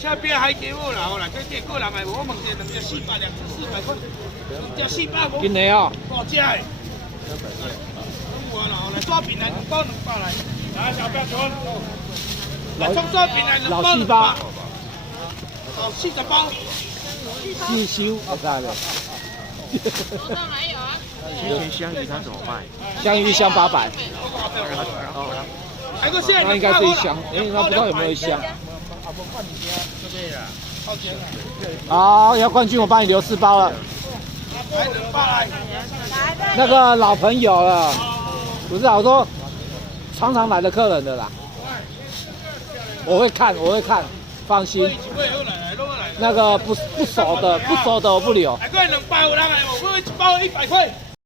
车边海给我啦，好啦，这个人来，我问一下，两只400，两只400块，一只400。今年哦，大只的。我啦，来抓饼来，2包200来。来，小不要存。来，葱抓饼来2包200。好，40包。新修，我看了。楼上还有啊。香鱼它怎么卖？香鱼一箱800。那应该是一箱，那不知道有没有一箱。好，姚冠军，我帮你留4包了。那个老朋友了，不是啊，我说常常来的客人的啦。我会看，放心。那个不熟的我不留。2包有人来，我1包100块。